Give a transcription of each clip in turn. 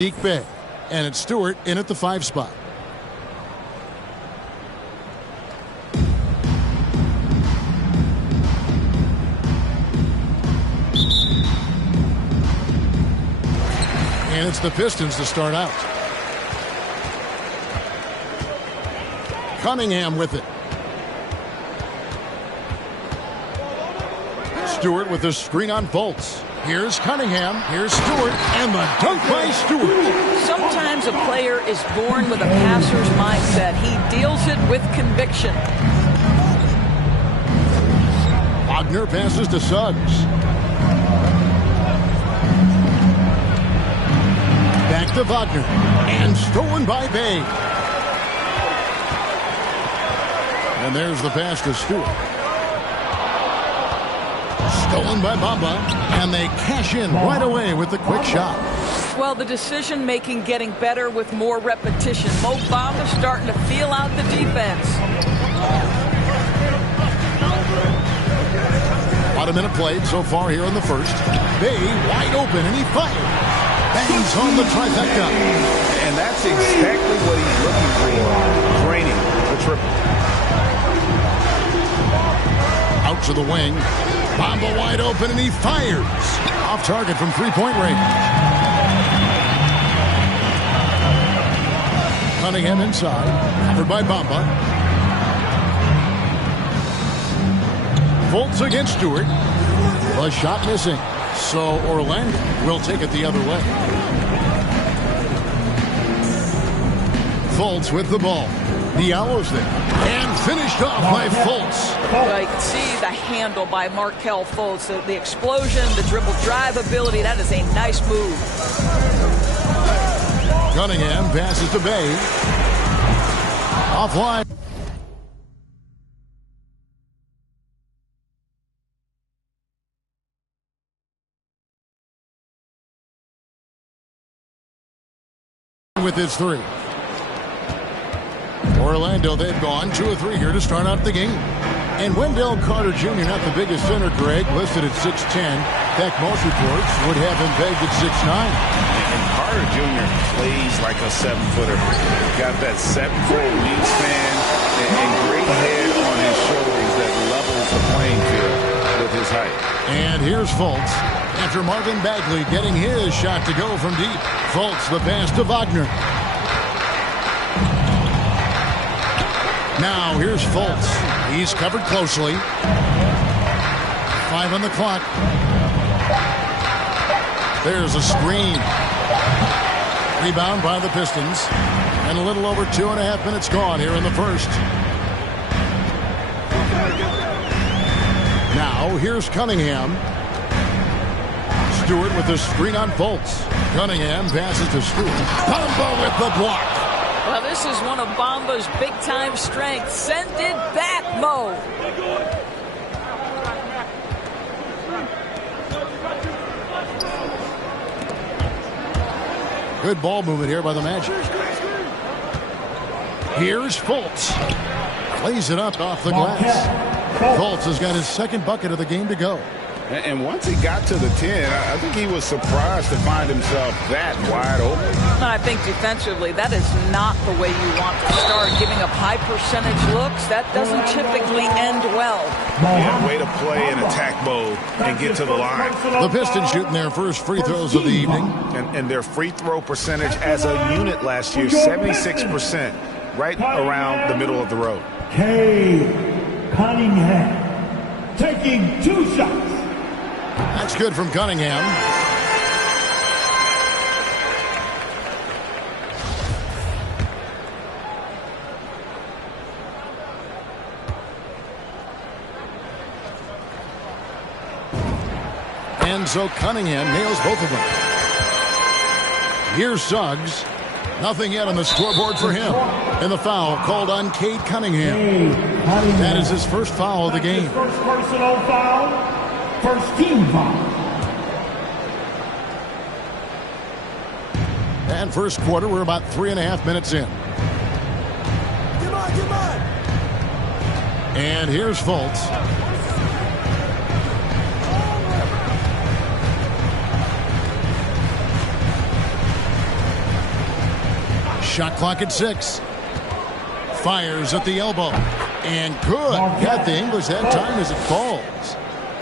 Bay, and it's Stewart in at the 5 spot. And it's the Pistons to start out. Cunningham with it. Stewart with the screen on Fultz. Here's Cunningham. Here's Stewart. And the dunk by Stewart. Sometimes a player is born with a passer's mindset. He deals it with conviction. Wagner passes to Suggs. Back to Wagner. And stolen by Bay. And there's the pass to Stewart. Stolen by Bamba, and they cash in right away with the quick shot. Well, the decision-making getting better with more repetition. Mo Bamba starting to feel out the defense. About a minute played so far here in the first. Bay wide open, and he fires. Bangs on the trifecta. And that's exactly what he's looking for. Draining the triple. Out to the wing. Bamba wide open, and he fires. Off target from three-point range. Cunningham inside. Covered by Bamba. Fultz against Stewart. The shot missing. So Orlando will take it the other way. Fultz with the ball. Diallo's there. And finished off by Fultz. I can see the handle by Markelle Fultz. The explosion, the dribble drive ability. That is a nice move. Cunningham passes to Bay. Offline. With his three. Orlando, they've gone 2 of 3 here to start out the game. And Wendell Carter Jr., not the biggest center, Greg, listed at 6'10". In fact, most reports would have him pegged at 6'9". And Carter Jr. plays like a 7-footer. Got that 7-foot wingspan and great head on his shoulders that levels the playing field with his height. And here's Fultz. After Marvin Bagley getting his shot to go from deep. Fultz, the pass to Wagner. Now here's Fultz. He's covered closely. 5 on the clock. There's a screen. Rebound by the Pistons. And a little over 2.5 minutes gone here in the first. Now here's Cunningham. Stewart with the screen on Fultz. Cunningham passes to Stewart. Bamba with the block. Well, this is one of Bamba's big-time strengths. Send it back, Mo. Good ball movement here by the Magic. Here's Fultz. Plays it up off the glass. Fultz has got his second bucket of the game to go. And once he got to the 10, I think he was surprised to find himself that wide open. I think defensively, that is not the way you want to start. Giving up high percentage looks, that doesn't typically end well. Yeah, way to play in attack mode and get to the line. The Pistons shooting their first free throws of the evening. And their free throw percentage as a unit last year, 76%, right around the middle of the road. Cunningham taking 2 shots. That's good from Cunningham. And so Cunningham nails both of them. Here's Suggs. Nothing yet on the scoreboard for him. And the foul called on Cade Cunningham. That is his first foul of the game. First personal foul. First team foul. And first quarter, we're about 3.5 minutes in. And here's Fultz. Shot clock at 6. Fires at the elbow. And good. Got the English that time as it falls.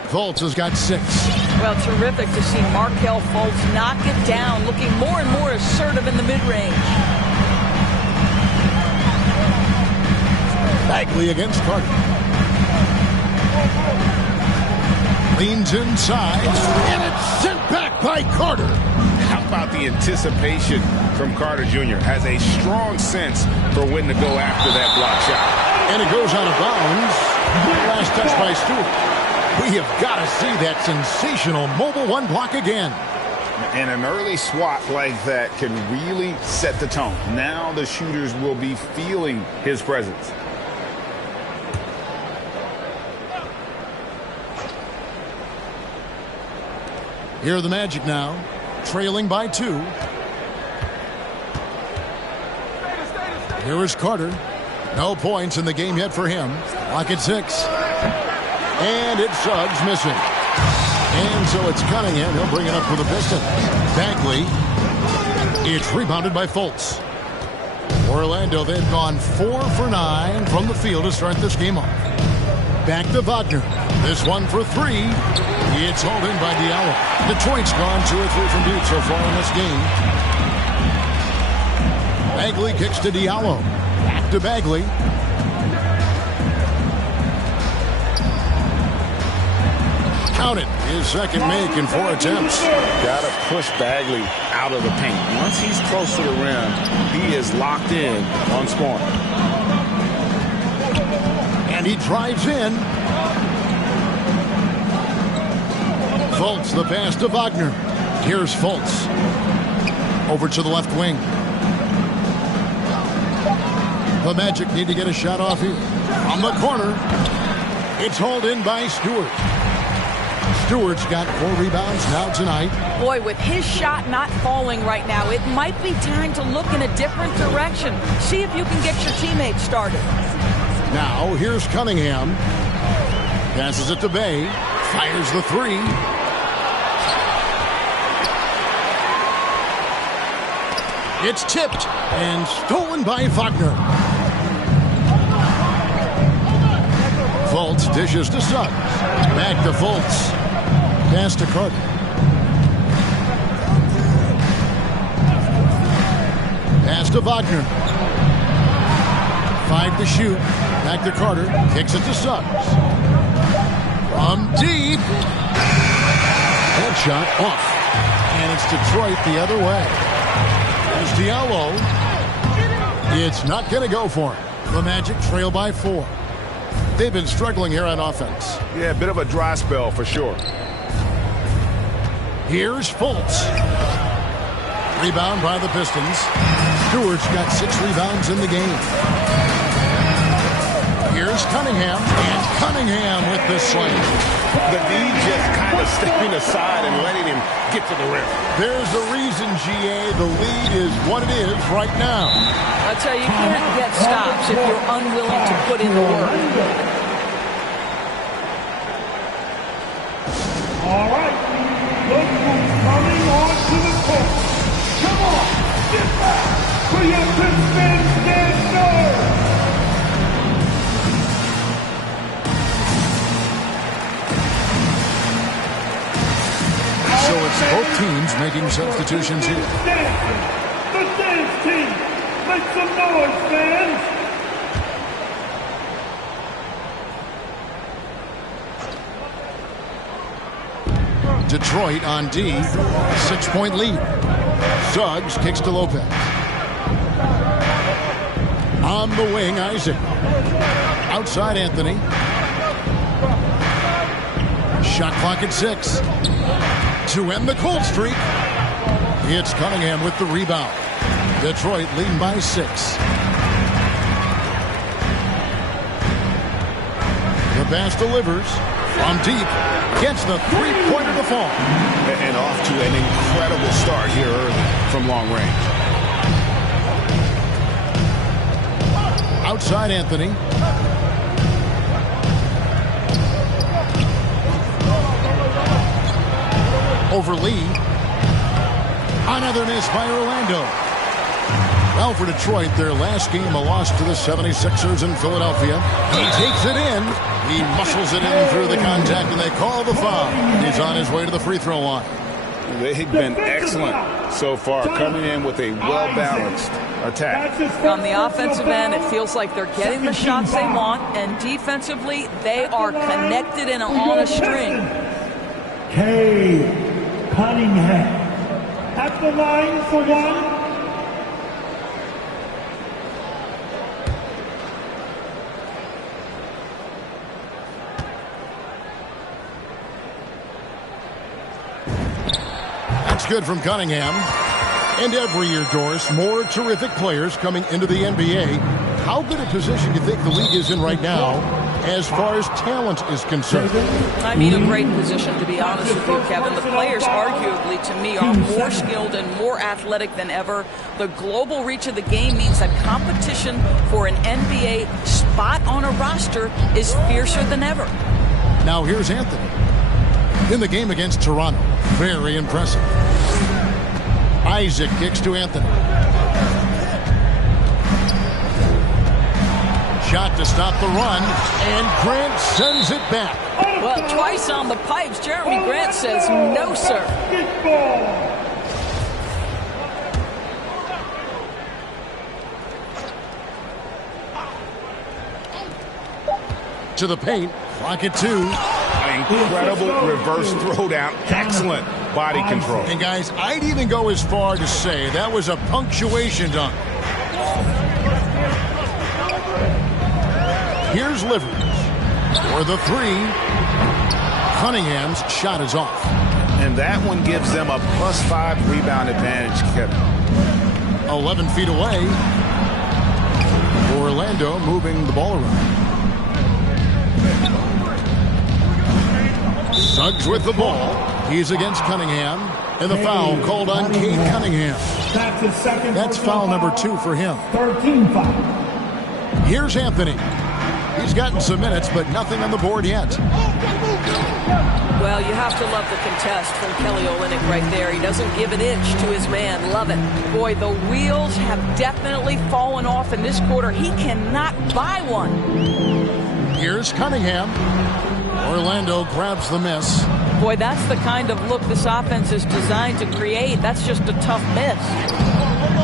Fultz has got 6. Well, terrific to see Markelle Fultz knock it down, looking more and more assertive in the mid-range. Bagley against Carter. Leans inside, and it's sent back by Carter. How about the anticipation from Carter Jr.? Has a strong sense for when to go after that block shot. And it goes out of bounds. Last touch by Stewart. We have got to see that sensational mobile one block again. And an early swat like that can really set the tone. Now the shooters will be feeling his presence. Here are the Magic now, trailing by 2. Here is Carter. No points in the game yet for him. Lock at 6. And it's Suggs missing. And so it's Cunningham. He'll bring it up for the Pistons. Bagley. It's rebounded by Fultz. Orlando, they've gone 4 for 9 from the field to start this game off. Back to Wagner. This one for 3. It's hauled in by Diallo. Detroit's gone 2 or 3 from deep so far in this game. Bagley kicks to Diallo. Back to Bagley. Count it. His second make in 4 attempts. Got to push Bagley out of the paint. Once he's close to the rim, he is locked in on scoring. And he drives in. Fultz, the pass to Wagner. Here's Fultz. Over to the left wing. The Magic need to get a shot off here. From the corner. It's hauled in by Stewart. Stewart's got 4 rebounds now tonight. Boy, with his shot not falling right now, it might be time to look in a different direction. See if you can get your teammates started. Now, here's Cunningham. Passes it to Bay. Fires the 3. It's tipped and stolen by Wagner. Fultz dishes to Suggs. Back to Fultz. Pass to Carter. Pass to Wagner. 5 to shoot. Back to Carter. Kicks it to Suggs. From deep. That shot off. And it's Detroit the other way. There's Diallo. It's not going to go for him. The Magic trail by 4. They've been struggling here on offense. Yeah, a bit of a dry spell for sure. Here's Fultz. Rebound by the Pistons. Stewart's got 6 rebounds in the game. Here's Cunningham. And Cunningham with the slam. The D just kind of stepping aside and letting him get to the rim. There's a reason, GA, the lead is what it is right now. I'll tell you, you can't get stops if you're unwilling to put in the work. All right. Look who's coming on to the court. Come on, get back to your Pistons standard. So it's both teams making substitutions here. The dance team. Make some noise, fans. Detroit on D. 6-point lead. Suggs kicks to Lopez. On the wing, Isaac. Outside, Anthony. Shot clock at 6. To end the cold streak. It's Cunningham with the rebound. Detroit leading by 6. The pass delivers from deep. Gets the 3-pointer to fall. And off to an incredible start here early from long range. Outside, Anthony. Over Lee. Another miss by Orlando. Well, for Detroit, their last game, a loss to the 76ers in Philadelphia. He takes it in. He muscles it in through the contact, and they call the foul. He's on his way to the free throw line. They've been excellent so far, coming in with a well-balanced attack. On the offensive end, it feels like they're getting the shots they want, and defensively, they are connected and on a string. Cunningham at the line for one. That's good from Cunningham. And every year, Doris, more terrific players coming into the NBA. How good a position do you think the league is in right now as far as talent is concerned? I mean, a great position, to be honest with you, Kevin. The players, arguably, to me, are more skilled and more athletic than ever. The global reach of the game means that competition for an NBA spot on a roster is fiercer than ever. Now here's Anthony. In the game against Toronto, very impressive. Isaac kicks to Anthony. Shot to stop the run, and Grant sends it back. Well, twice on the pipes, Jeremy Grant says, no, sir. To the paint, clock at 2. Incredible reverse throwdown. Excellent body control. And guys, I'd even go as far to say that was a punctuation dunk. Here's Livers for the 3. Cunningham's shot is off. And that one gives them a +5 rebound advantage, Kevin. 11 feet away. Orlando moving the ball around. Suggs with the ball. He's against Cunningham. And the foul called on Cade Cunningham. That's foul number 2 for him. 13 foul. Here's Anthony. He's gotten some minutes, but nothing on the board yet. Well, you have to love the contest from Kelly Olynyk right there. He doesn't give an inch to his man. Love it. Boy, the wheels have definitely fallen off in this quarter. He cannot buy one. Here's Cunningham. Orlando grabs the miss. Boy, that's the kind of look this offense is designed to create. That's just a tough miss.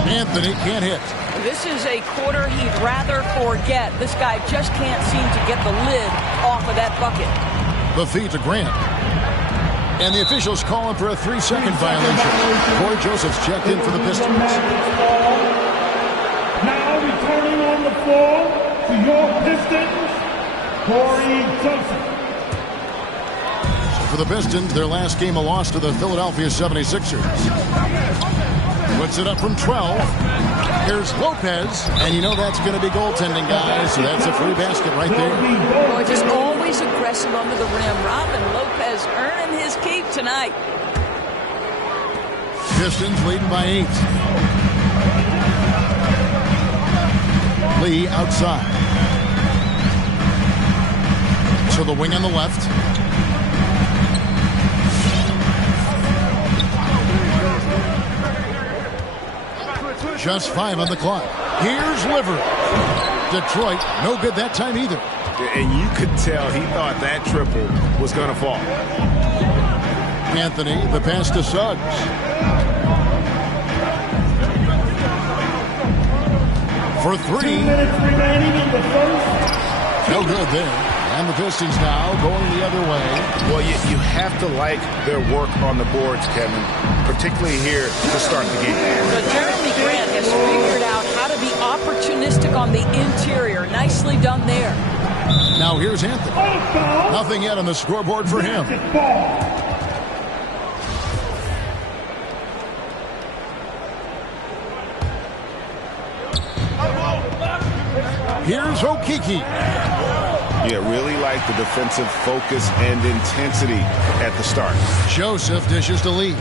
Anthony can't hit. This is a quarter he'd rather forget. This guy just can't seem to get the lid off of that bucket. The feed to Grant. And the officials calling for a 3-second violation. Corey Joseph's checked in for the Pistons. Now returning on the floor to your Pistons, Corey Joseph. For the Pistons, their last game a loss to the Philadelphia 76ers. Puts it up from 12. Here's Lopez, and you know that's going to be goaltending, guys, so that's a free basket right there. Boy, just always aggressive under the rim. Robin Lopez earning his keep tonight. Pistons leading by 8. Lee outside. To the wing on the left. Just 5 on the clock. Here's Livers. Detroit, no good that time either. And you could tell he thought that triple was going to fall. Anthony, the pass to Suggs. For 3. 2 minutes remaining in the first. No good there. And the Pistons now going the other way. Well, you have to like their work on the boards, Kevin, particularly here to start the game. But Jeremy Grant has figured out how to be opportunistic on the interior. Nicely done there. Now here's Anthony. Nothing yet on the scoreboard for him. Here's Okeke. Yeah, really like the defensive focus and intensity at the start. Joseph dishes to Lee.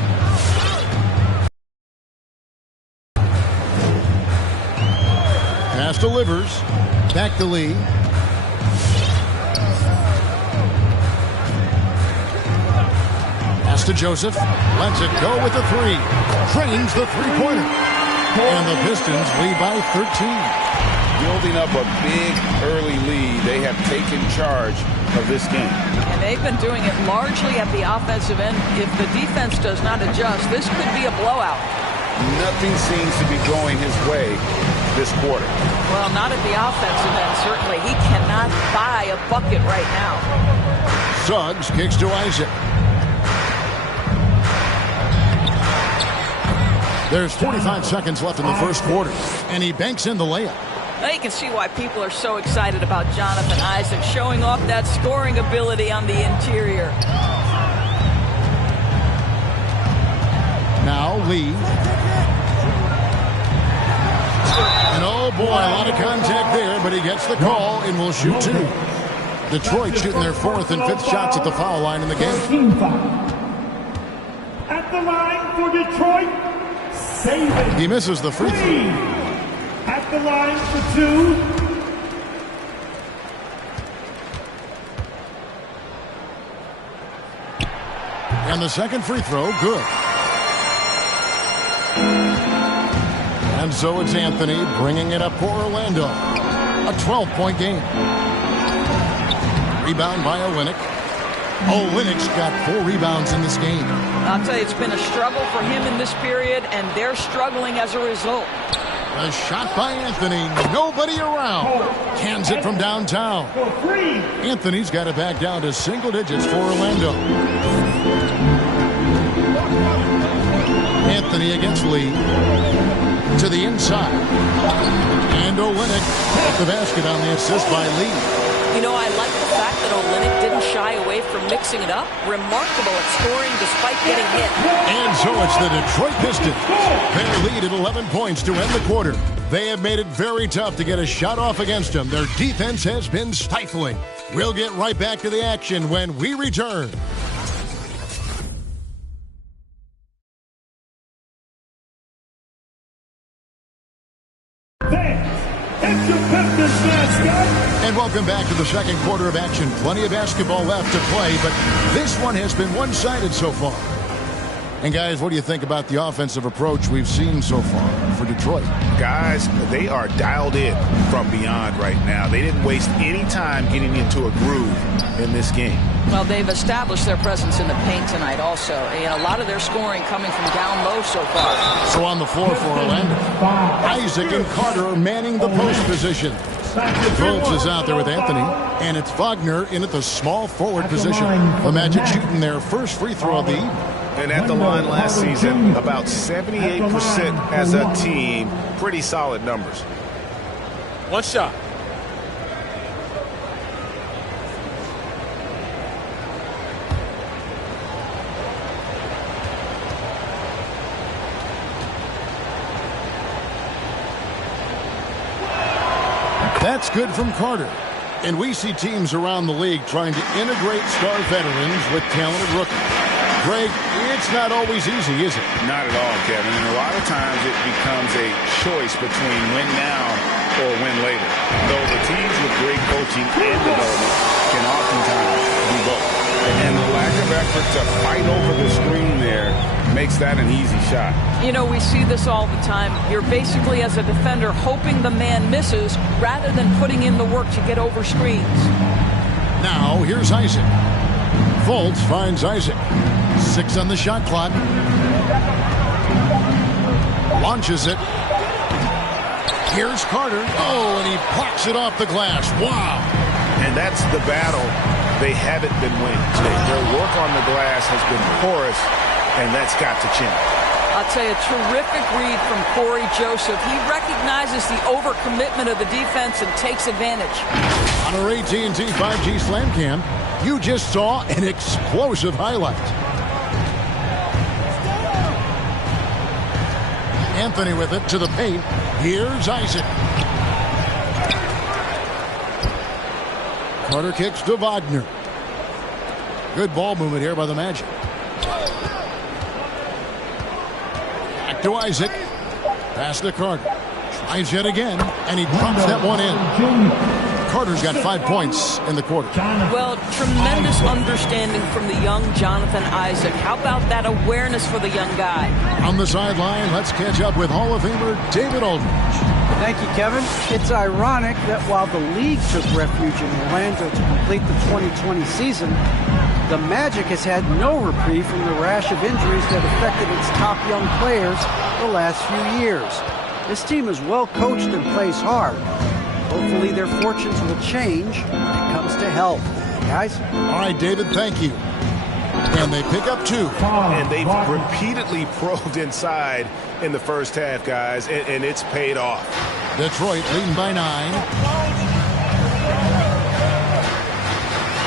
Pass to Livers. Back to Lee. Pass to Joseph. Lets it go with the 3. Drains the 3-pointer. And the Pistons lead by 13. Building up a big early lead. They have taken charge of this game. And they've been doing it largely at the offensive end. If the defense does not adjust, this could be a blowout. Nothing seems to be going his way this quarter. Well, not at the offensive end, certainly. He cannot buy a bucket right now. Suggs kicks to Isaac. There's 45 seconds left in the first quarter, and he banks in the layup. Now you can see why people are so excited about Jonathan Isaac showing off that scoring ability on the interior. Now Lee. And oh boy, a lot of contact there, but he gets the call and will shoot two. Detroit shooting their fourth and fifth shots at the foul line in the game. At the line for Detroit, save it. He misses the free throw. At the line for two. And the second free throw, good. And so it's Anthony bringing it up for Orlando. A 12-point game. Rebound by Olynyk. Olynyk's got 4 rebounds in this game. I'll tell you, it's been a struggle for him in this period, and they're struggling as a result. A shot by Anthony. Nobody around. Cans it from downtown. Anthony's got it back down to single digits for Orlando. Anthony against Lee. To the inside. And Olynyk at the basket on the assist by Lee. You know, I like the fact that Olynyk didn't shy away from mixing it up. Remarkable at scoring despite getting hit. And so it's the Detroit Pistons. Their lead at 11 points to end the quarter. They have made it very tough to get a shot off against them. Their defense has been stifling. We'll get right back to the action when we return. And welcome back to the second quarter of action. Plenty of basketball left to play, but this one has been one-sided so far. And guys, what do you think about the offensive approach we've seen so far for Detroit? Guys, they are dialed in from beyond right now. They didn't waste any time getting into a groove in this game. Well, they've established their presence in the paint tonight also. And a lot of their scoring coming from down low so far. So on the floor for Orlando, Isaac and Carter are manning the post position. Phillips is out there with Anthony, and it's Wagner in at the small forward position. The Magic shooting their first free throw of the evening. And at the line last season, about 78% as a team. Pretty solid numbers. One shot. That's good from Carter. And we see teams around the league trying to integrate star veterans with talented rookies. Greg, it's not always easy, is it? Not at all, Kevin. And a lot of times it becomes a choice between win now or win later. Though the teams with great coaching and development can oftentimes do both. And the lack of effort to fight over the screen there makes that an easy shot. You know, we see this all the time. You're basically, as a defender, hoping the man misses rather than putting in the work to get over screens. Now, here's Isaac. Fultz finds Isaac. 6 on the shot clock. Launches it. Here's Carter. Oh, and he blocks it off the glass. Wow. And that's the battle they haven't been winning today. Their work on the glass has been porous, and that's got to change. I'll tell you, a terrific read from Corey Joseph. He recognizes the overcommitment of the defense and takes advantage. On our AT&T 5G Slam Cam, you just saw an explosive highlight. Anthony with it to the paint. Here's Isaac. Carter kicks to Wagner. Good ball movement here by the Magic. Back to Isaac. Pass to Carter. Tries yet again, and he drops that one in. Carter's got 5 points in the quarter. Well, tremendous understanding from the young Jonathan Isaac. How about that awareness for the young guy? On the sideline, let's catch up with Hall of Famer David Aldridge. Thank you, Kevin. It's ironic that while the league took refuge in Orlando to complete the 2020 season, the Magic has had no reprieve from the rash of injuries that affected its top young players the last few years. This team is well coached and plays hard. Hopefully their fortunes will change when it comes to health. Guys? All right, David, thank you. And they pick up 2. And they've repeatedly probed inside in the first half, guys, and it's paid off. Detroit leading by 9.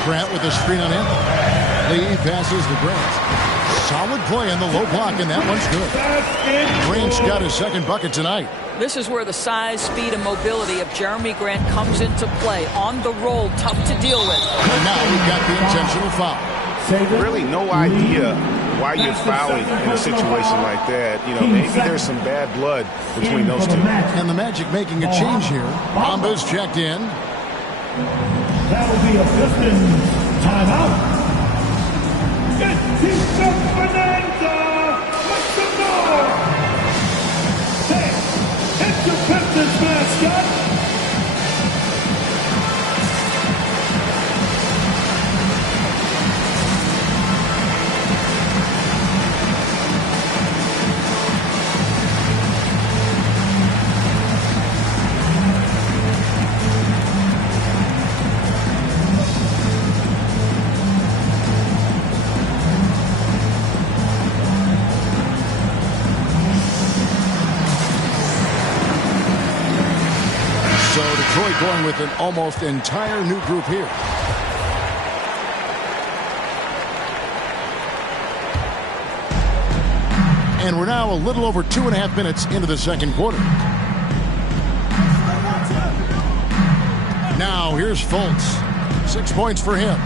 Grant with the screen on him. Lee passes to Grant. Solid play in the low block, and that one's good. Grant's got his second bucket tonight. This is where the size, speed, and mobility of Jeremy Grant comes into play. On the roll, tough to deal with. And now we've got the intentional foul. Really no idea why you're fouling in a situation like that. You know, maybe there's some bad blood between those two. And the Magic making a change here. Bamba's checked in. That'll be a Pistons timeout. It's Pizza Bonanza! Make some noise! Hey, it's your Pistons mascot! Detroit going with an almost entire new group here. And we're now a little over 2.5 minutes into the second quarter. Now here's Fultz. 6 points for him.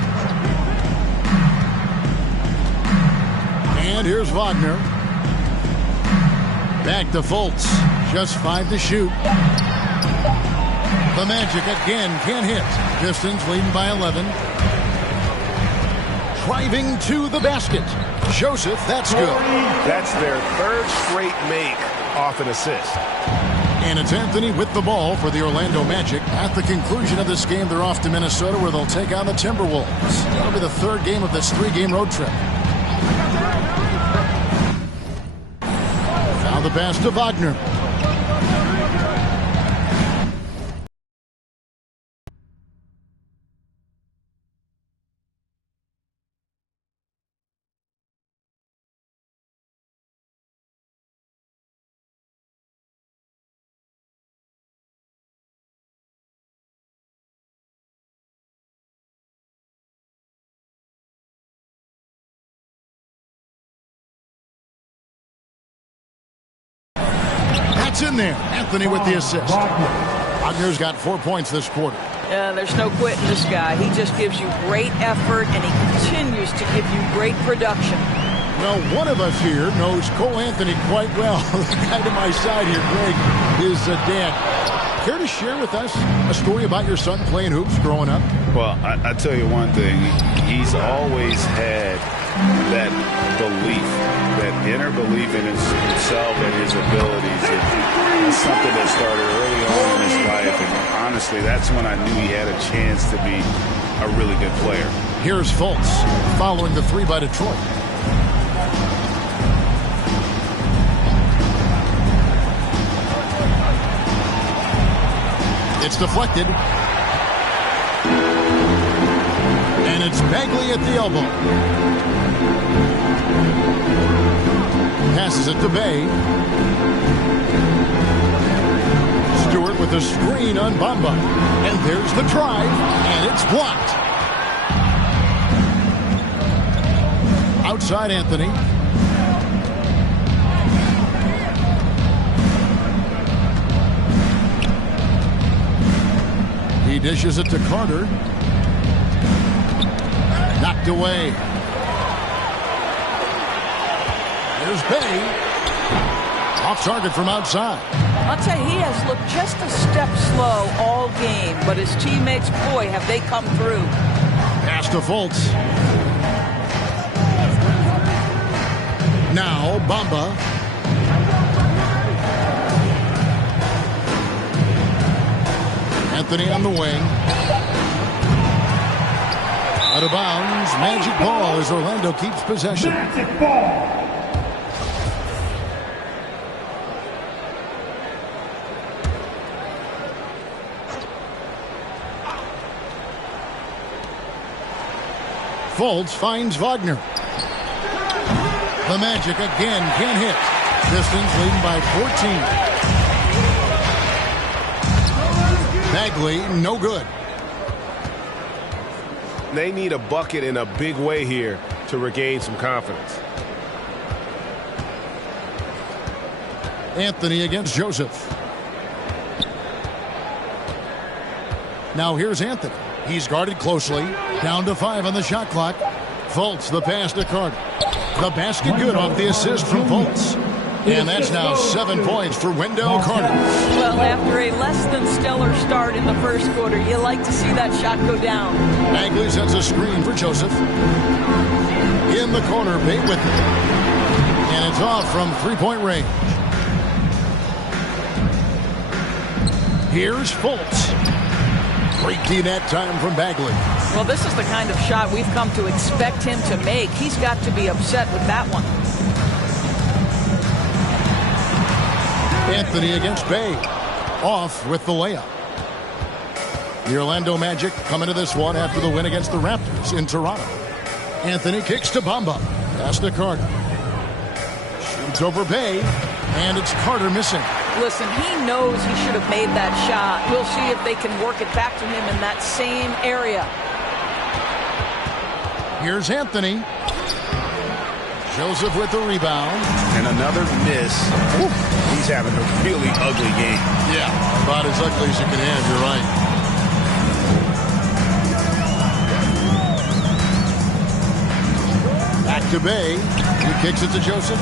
And here's Wagner. Back to Fultz. Just 5 to shoot. The Magic again can't hit. Pistons leading by 11. Driving to the basket. Joseph, that's good. That's their third straight make off an assist. And it's Anthony with the ball for the Orlando Magic. At the conclusion of this game, they're off to Minnesota where they'll take on the Timberwolves. That'll be the third game of this 3-game road trip. Now the pass to Wagner. That's in there. Anthony with the assist. Wagner's got 4 points this quarter. Yeah, there's no quitting this guy. He just gives you great effort, and he continues to give you great production. Well, one of us here knows Cole Anthony quite well. The guy to my side here, Greg, is dad. Care to share with us a story about your son playing hoops growing up? Well, I tell you one thing. He's always had that belief, that inner belief in himself and his abilities. It's something that started early on in his life, and honestly, that's when I knew he had a chance to be a really good player. Here's Fultz following the 3 by Detroit. It's deflected. And it's Bagley at the elbow. Passes it to Bay. Stewart with the screen on Bamba. And there's the drive, and it's blocked. Outside Anthony. He dishes it to Carter. Knocked away. There's Bay. Off target from outside. I'll tell you, he has looked just a step slow all game, but his teammates, boy, have they come through. Pass to Fultz. Now, Bamba. Anthony on the wing. Out of bounds. Magic ball as Orlando keeps possession. Magic ball. Fultz finds Wagner. The Magic again can't hit. Pistons leading by 14. Bagley, no good. They need a bucket in a big way here to regain some confidence. Anthony against Joseph. Now here's Anthony. He's guarded closely. Down to 5 on the shot clock. Fultz, the pass to Carter. The basket good off the assist from Fultz. And that's now 7 points for Wendell Carter. Well, after a less than stellar start in the first quarter, you like to see that shot go down. Bagley sends a screen for Joseph. In the corner, Bate with it. And it's off from three-point range. Here's Fultz. Great D that time from Bagley. Well, this is the kind of shot we've come to expect him to make. He's got to be upset with that one. Anthony against Bay. Off with the layup. The Orlando Magic coming to this one after the win against the Raptors in Toronto. Anthony kicks to Bamba. Pass to Carter. Shoots over Bay. And it's Carter missing. Listen, he knows he should have made that shot. We'll see if they can work it back to him in that same area. Here's Anthony. Joseph with the rebound. And another miss. Oof. He's having a really ugly game. Yeah, about as ugly as you can have, you're right. Back to Bay. He kicks it to Joseph.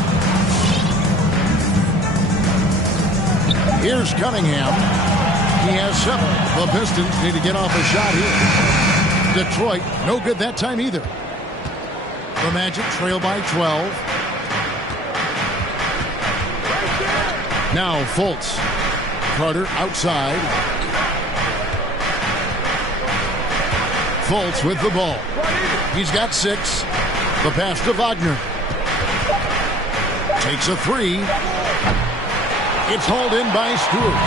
Here's Cunningham. He has 7. The Pistons need to get off a shot here. Detroit, no good that time either. The Magic trail by 12. Now Fultz. Carter outside. Fultz with the ball. He's got 6. The pass to Wagner. Takes a 3. It's hauled in by Stewart.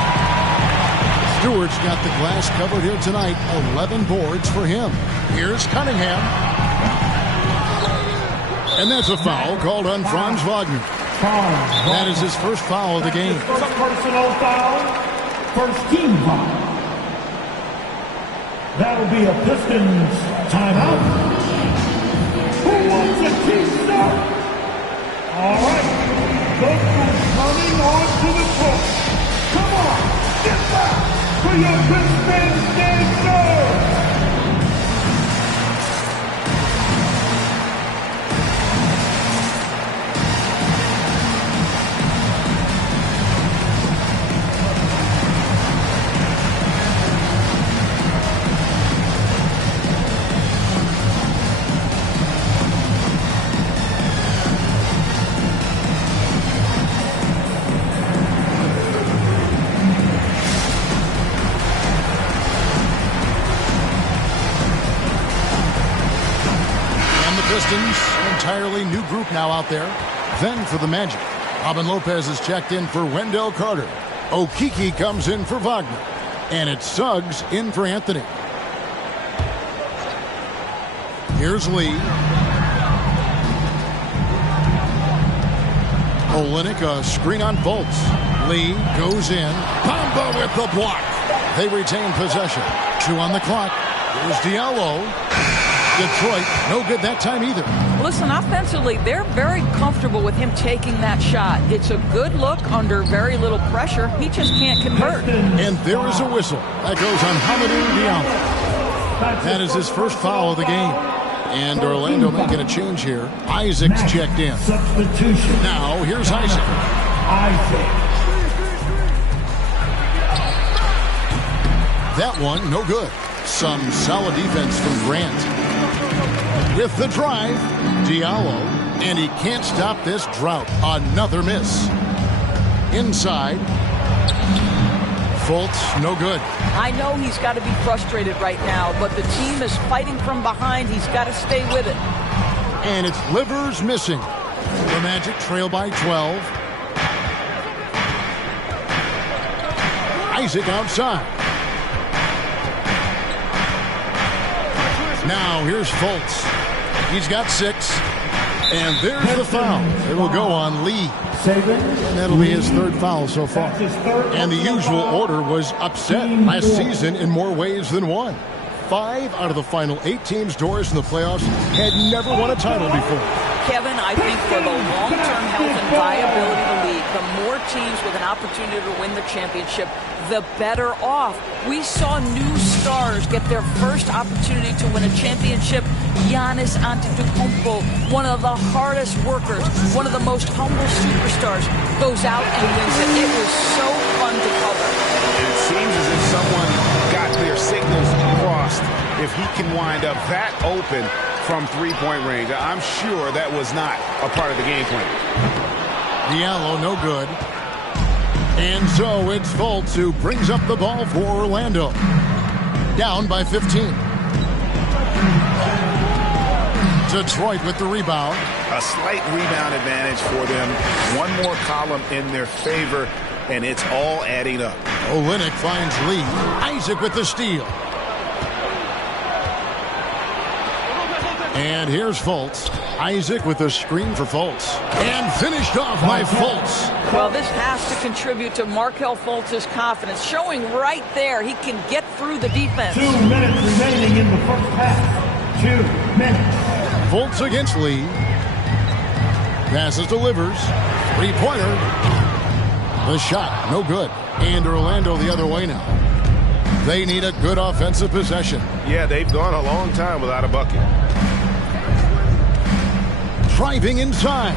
Stewart's got the glass covered here tonight. 11 boards for him. Here's Cunningham. And that's a foul called on Franz Wagner. That is his first foul of the game. First personal foul. First team foul. That'll be a Pistons timeout. Who wants a key start? All right. Look who's coming onto the court. Come on, get back for your Pistons dancer. Pistons, entirely new group now out there. Then for the Magic, Robin Lopez is checked in for Wendell Carter. Okeke comes in for Wagner. And it's Suggs in for Anthony. Here's Lee. Olynyk, a screen on Fultz. Lee goes in. Bamba with the block. They retain possession. 2 on the clock. Here's Diallo. Detroit, no good that time either. Listen, offensively, they're very comfortable with him taking that shot. It's a good look under very little pressure. He just can't convert. And there is a whistle. That goes on Hamidou Diallo. That is his first foul of the game. And Orlando making a change here. Isaac's checked in. Substitution. Now, here's Isaac. That one, no good. Some solid defense from Grant. With the drive, Diallo, and he can't stop this drought. Another miss. Inside. Fultz, no good. I know he's got to be frustrated right now, but the team is fighting from behind. He's got to stay with it. And it's Livers missing. The Magic trail by 12. Isaac outside. Now here's Fultz. He's got 6. And there's the foul. It will go on Lee. And that'll be his 3rd foul so far. And the usual order was upset last season in more ways than one. 5 out of the final 8 teams Doris in the playoffs had never won a title before. Kevin, I think for the long-term health and viability of the league, the more teams with an opportunity to win the championship, the better off. We saw new stars get their first opportunity to win a championship. Giannis Antetokounmpo, one of the hardest workers, one of the most humble superstars, goes out and wins it. It was so fun to cover. It seems as if someone got their signals crossed. If he can wind up that open from three-point range, I'm sure that was not a part of the game plan. Diallo, no good. And so it's Fultz who brings up the ball for Orlando. Down by 15. Detroit with the rebound. A slight rebound advantage for them. One more column in their favor, and it's all adding up. Olynyk finds Lee. Isaac with the steal. And here's Fultz. Isaac with a screen for Fultz. And finished off by Fultz. Well, this has to contribute to Markelle Fultz's confidence, showing right there he can get through the defense. 2 minutes remaining in the first half. 2 minutes. Fultz against Lee. Passes to Livers. 3-pointer. The shot, no good. And Orlando the other way now. They need a good offensive possession. Yeah, they've gone a long time without a bucket. Driving inside.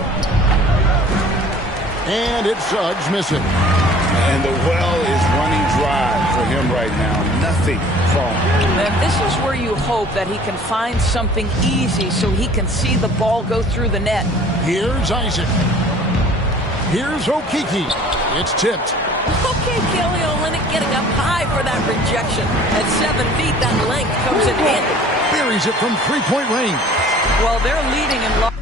And it's Suggs missing. And the well is running dry for him right now. Nothing falling. And this is where you hope that he can find something easy so he can see the ball go through the net. Here's Isaac. Here's Okeke. It's tipped. Okay, Kelly Olynyk getting up high for that rejection. At 7 feet, that length comes in handy. Buries it from 3-point range. Well, they're leading in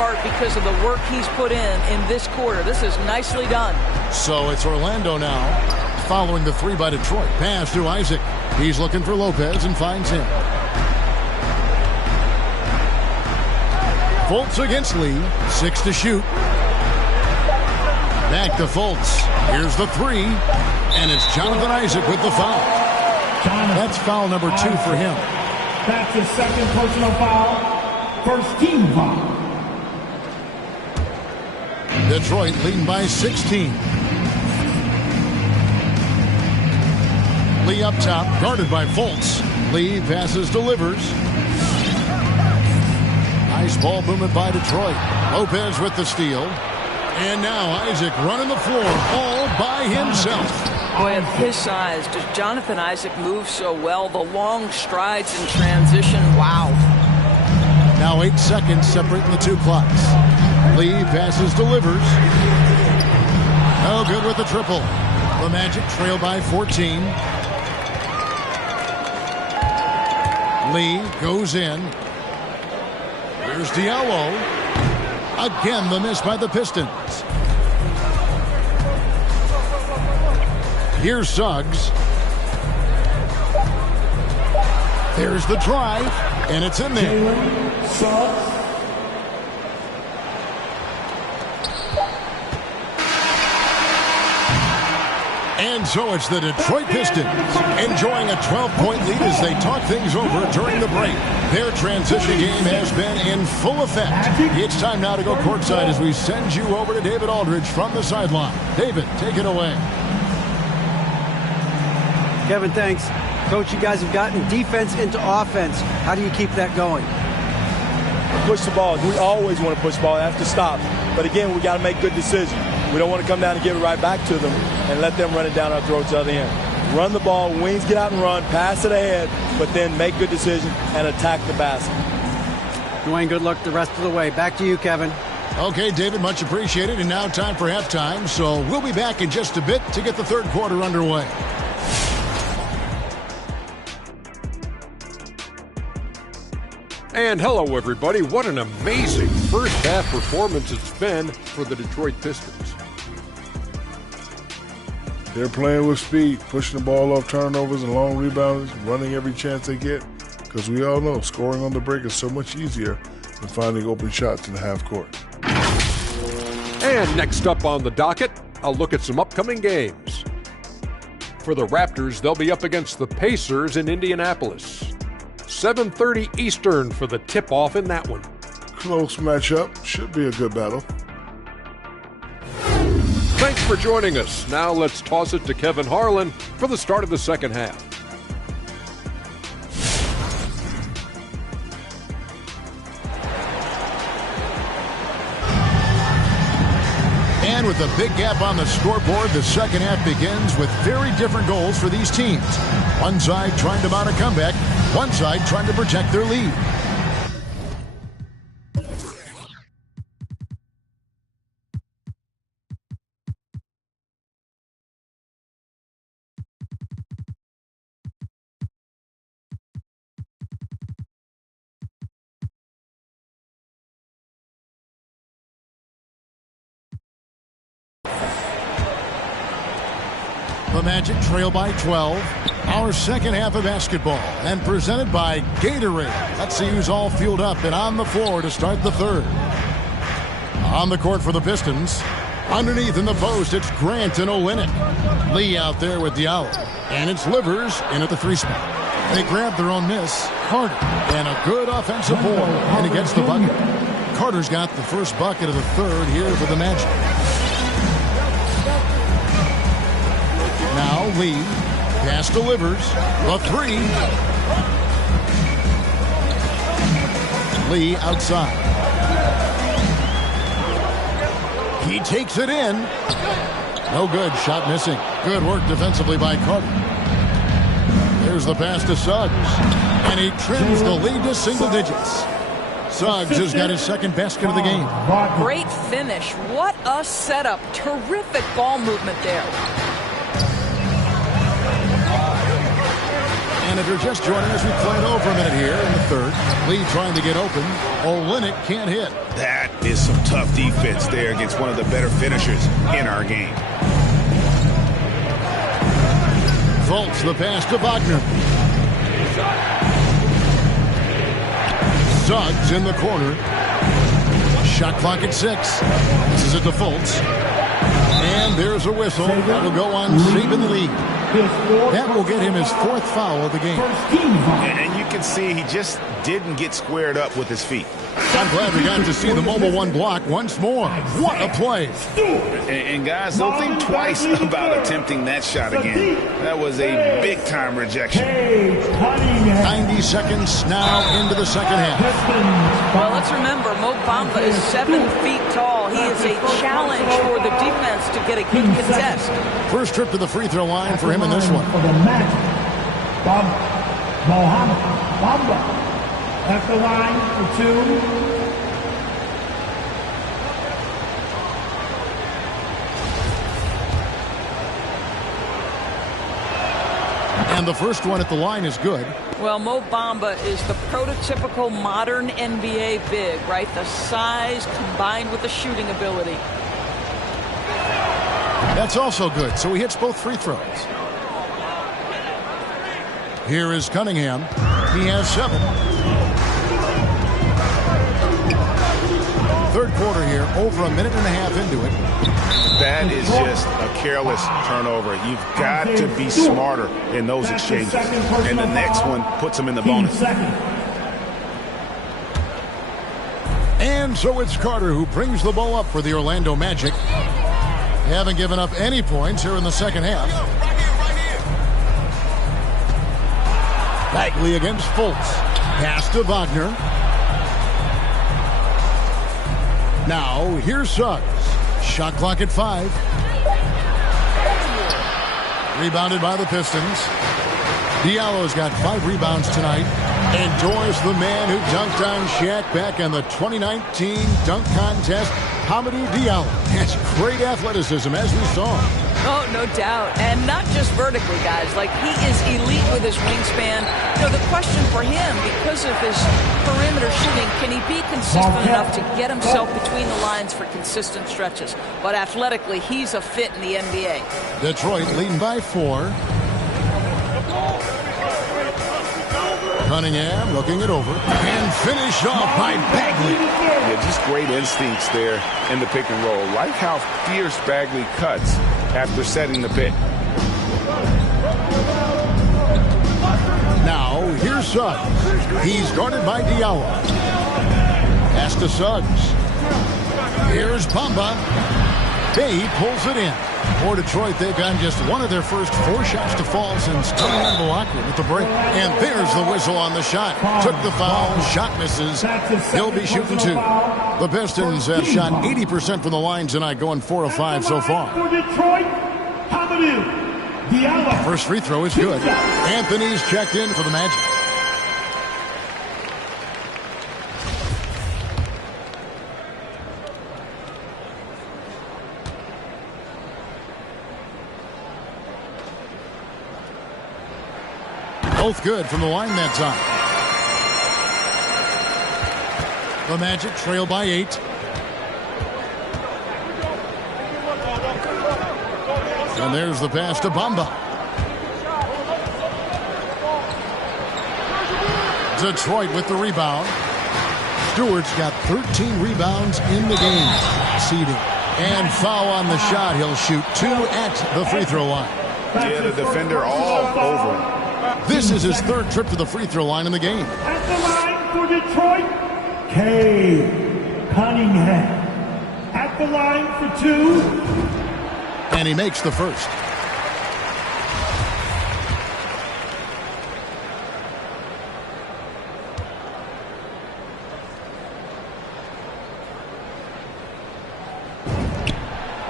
part because of the work he's put in this quarter. This is nicely done. So it's Orlando now, following the three by Detroit. Pass to Isaac. He's looking for Lopez and finds him. Fultz against Lee. 6 to shoot. Back to Fultz. Here's the three. And it's Jonathan Isaac with the foul. That's foul number 2 for him. That's his second personal foul. First team foul. Detroit leading by 16. Lee up top, guarded by Fultz. Lee passes, delivers. Nice ball movement by Detroit. Lopez with the steal. And now Isaac running the floor all by himself. Boy, at his size, does Jonathan Isaac move so well? The long strides in transition, wow. Now 8 seconds separating the two clocks. Lee passes, delivers. No good with the triple. The Magic trail by 14. Lee goes in. Here's Diallo. Again, the miss by the Pistons. Here's Suggs. There's the drive, and it's in there. Suggs. And so it's the Detroit Pistons enjoying a 12-point lead as they talk things over during the break. Their transition game has been in full effect. It's time now to go courtside as we send you over to David Aldridge from the sideline. David, take it away. Kevin, thanks. Coach, you guys have gotten defense into offense. How do you keep that going? Push the ball. We always want to push the ball. Have to stop. But again, we got to make good decisions. We don't want to come down and give it right back to them and let them run it down our throats the other end. Run the ball, wings get out and run, pass it ahead, but then make good decisions and attack the basket. Dwayne, good luck the rest of the way. Back to you, Kevin. Okay, David, much appreciated. And now time for halftime. So we'll be back in just a bit to get the third quarter underway. And hello, everybody. What an amazing first half performance it's been for the Detroit Pistons. They're playing with speed, pushing the ball off turnovers and long rebounds, running every chance they get, because we all know scoring on the break is so much easier than finding open shots in the half court. And next up on the docket, a look at some upcoming games. For the Raptors, they'll be up against the Pacers in Indianapolis. 7:30 Eastern for the tip-off in that one. Close matchup. Should be a good battle. Thanks for joining us. Now let's toss it to Kevin Harlan for the start of the second half. And with a big gap on the scoreboard, the second half begins with very different goals for these teams. One side trying to mount a comeback, one side trying to protect their lead. The Magic trail by 12. Our second half of basketball, and presented by Gatorade. Let's see who's all fueled up and on the floor to start the third. On the court for the Pistons. Underneath in the post, it's Grant and Olynyk. Lee out there with Diallo. And it's Livers in at the 3 spot. They grab their own miss. Carter. And a good offensive board. And he gets the bucket. Carter's got the first bucket of the third here for the Magic. Now Lee, pass delivers, the 3. Lee outside. He takes it in. No good, shot missing. Good work defensively by Carter. There's the pass to Suggs. And he trims the lead to single digits. Suggs has got his second basket of the game. Great finish. What a setup. Terrific ball movement there. And And if you're just joining us, we play it over a minute here in the third. Lee trying to get open. Olynyk can't hit. That is some tough defense there against one of the better finishers in our game. Fultz the pass to Wagner. Suggs in the corner. Shot clock at 6. This is it to Fultz. And there's a whistle. That'll go on saving the lead. That will get him his 4th foul of the game. And you can see he just didn't get squared up with his feet. I'm glad we got to see the mobile one block once more. What a play. And guys, don't think twice about attempting that shot again. That was a big-time rejection. 90 seconds now into the second half. Well, let's remember, Mo Bamba is 7 feet tall. He is a challenge for the defense to get a good contest. First trip to the free throw line for him in this one. For the Magic, Bamba at the line for 2. And the first one at the line is good. Well, Mo Bamba is the prototypical modern NBA big, right? The size combined with the shooting ability. That's also good. So he hits both free throws. Here is Cunningham. He has 7. Third quarter here, over a minute and a half into it. That is just a careless turnover. You've got to be smarter in those exchanges. And the next one puts them in the bonus. And so it's Carter who brings the ball up for the Orlando Magic. They haven't given up any points here in the second half. Bagley against Fultz. Pass to Wagner. Now, here's Suggs. Shot clock at 5. Rebounded by the Pistons. Diallo's got 5 rebounds tonight. Endorse the man who dunked on Shaq back in the 2019 dunk contest, Hamidou Diallo. Has great athleticism, as we saw. Oh, no doubt. And not just vertically, guys. Like, he is elite with his wingspan. You know, the question for him, because of his perimeter shooting, can he be consistent enough to get himself between the lines for consistent stretches? But athletically, he's a fit in the NBA. Detroit leading by 4. Cunningham looking it over and finished off by Bagley. Yeah, just great instincts there in the pick and roll. Like how fierce Bagley cuts after setting the pick. Now, here's Suggs. He's guarded by Diallo. Pass to Suggs. Here's Bamba. He pulls it in. For Detroit, they've gotten just one of their first 4 shots to fall since coming out of the locker room at the break. And there's the whistle on the shot. Took the foul. Shot misses. He'll be shooting 2. The Pistons have shot 80% from the line tonight, going 4 of 5 so far. For Detroit, Hamidou Diallo. First free throw is good. Anthony's checked in for the Magic. Both good from the line that time. The Magic trail by 8. And there's the pass to Bamba. Detroit with the rebound. Stewart's got 13 rebounds in the game. Seeding. And foul on the shot. He'll shoot 2 at the free throw line. Yeah, the defender all over him. This is his 3rd trip to the free throw line in the game. At the line for Detroit, Cunningham. At the line for 2. And he makes the first.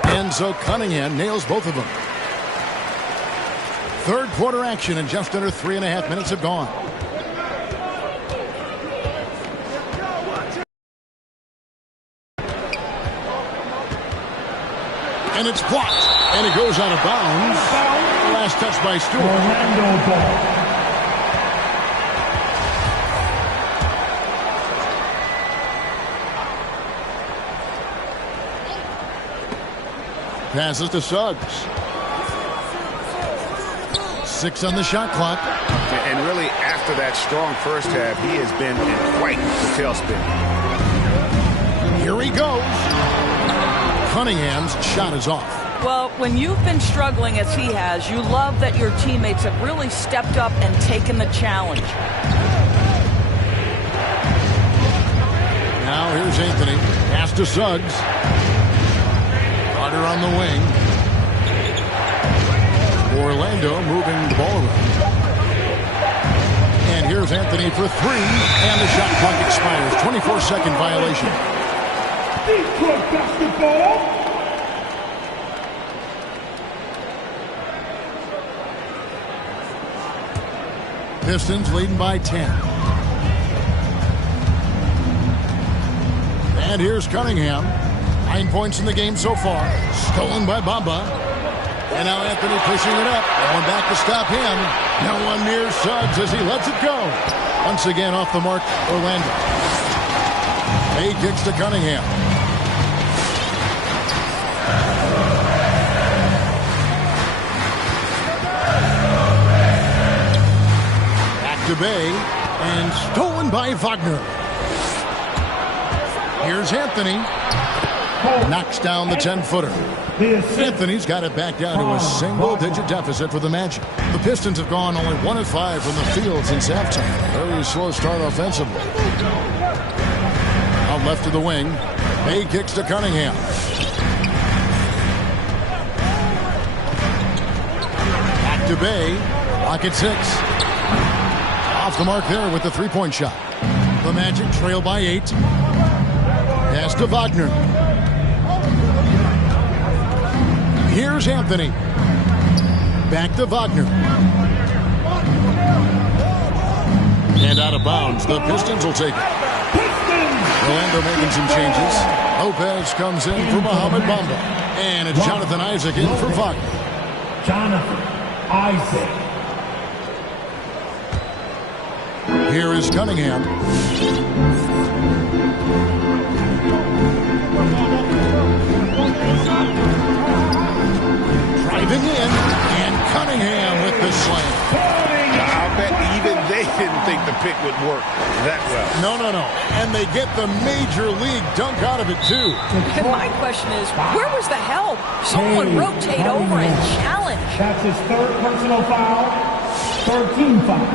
And so Cunningham nails both of them. Third quarter action, and just under 3.5 minutes have gone. And it's blocked, and it goes out of bounds. Last touch by Stewart. Orlando ball. Passes to Suggs. 6 on the shot clock. And really, after that strong first half, he has been in quite the tailspin. Here he goes. Cunningham's shot is off. Well, when you've been struggling as he has, you love that your teammates have really stepped up and taken the challenge. Now here's Anthony. Pass to Suggs. Carter on the wing. Orlando moving the ball around. And here's Anthony for 3. And the shot clock expires. 24-second violation. Detroit basketball. Pistons leading by 10. And here's Cunningham. 9 points in the game so far. Stolen by Bamba. And now Anthony pushing it up. Going back to stop him. No one near Suggs as he lets it go. Once again off the mark, Orlando. He kicks to Cunningham. Back to Bay. And stolen by Wagner. Here's Anthony. Knocks down the 10-footer. Anthony's got it back down to a single-digit deficit for the Magic. The Pistons have gone only 1 of 5 from the field since halftime. Very slow start offensively. Out left to the wing. Bay kicks to Cunningham. Back to Bay. Lock at 6. Off the mark there with the three-point shot. The Magic trail by 8. Pass to Wagner. Here's Anthony. Back to Wagner. And out of bounds. The Pistons will take it. Orlando making some changes. Lopez comes in for Mohamed Bamba. And it's Jonathan Isaac in for Wagner. Jonathan Isaac. Here is Cunningham. Driving in, and Cunningham with the slam. I'll bet even they didn't think the pick would work that well. No. And they get the major league dunk out of it, too. And my question is, where was the help? Someone rotate over and challenge. That's his 3rd personal foul. 3rd team foul.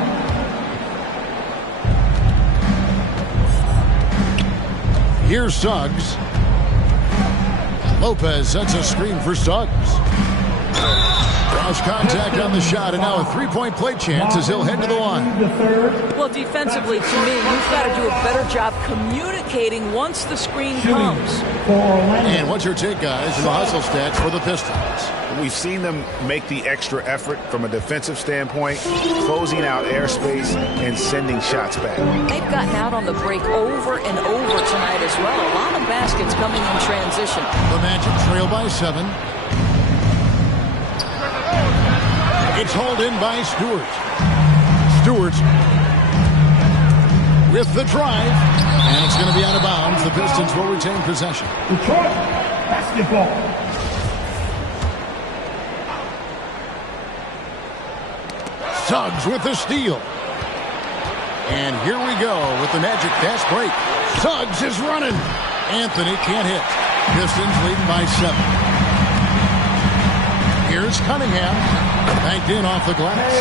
Here's Suggs. Lopez sets a screen for Suggs. Draws contact on the shot, and now a three-point play chance as he'll head to the line. Well, defensively, to me, you've got to do a better job communicating once the screen comes. And what's your take, guys, in the hustle stats for the Pistons? We've seen them make the extra effort from a defensive standpoint, closing out airspace and sending shots back. They've gotten out on the break over and over tonight as well. A lot of baskets coming in transition. The Magic trail by 7. It's hauled in by Stewart. Stewart with the drive. And it's going to be out of bounds. The Pistons will retain possession. Detroit basketball. Suggs with the steal. And here we go with the Magic fast break. Suggs is running. Anthony can't hit. Pistons leading by 7. Here's Cunningham. Banked in off the glass.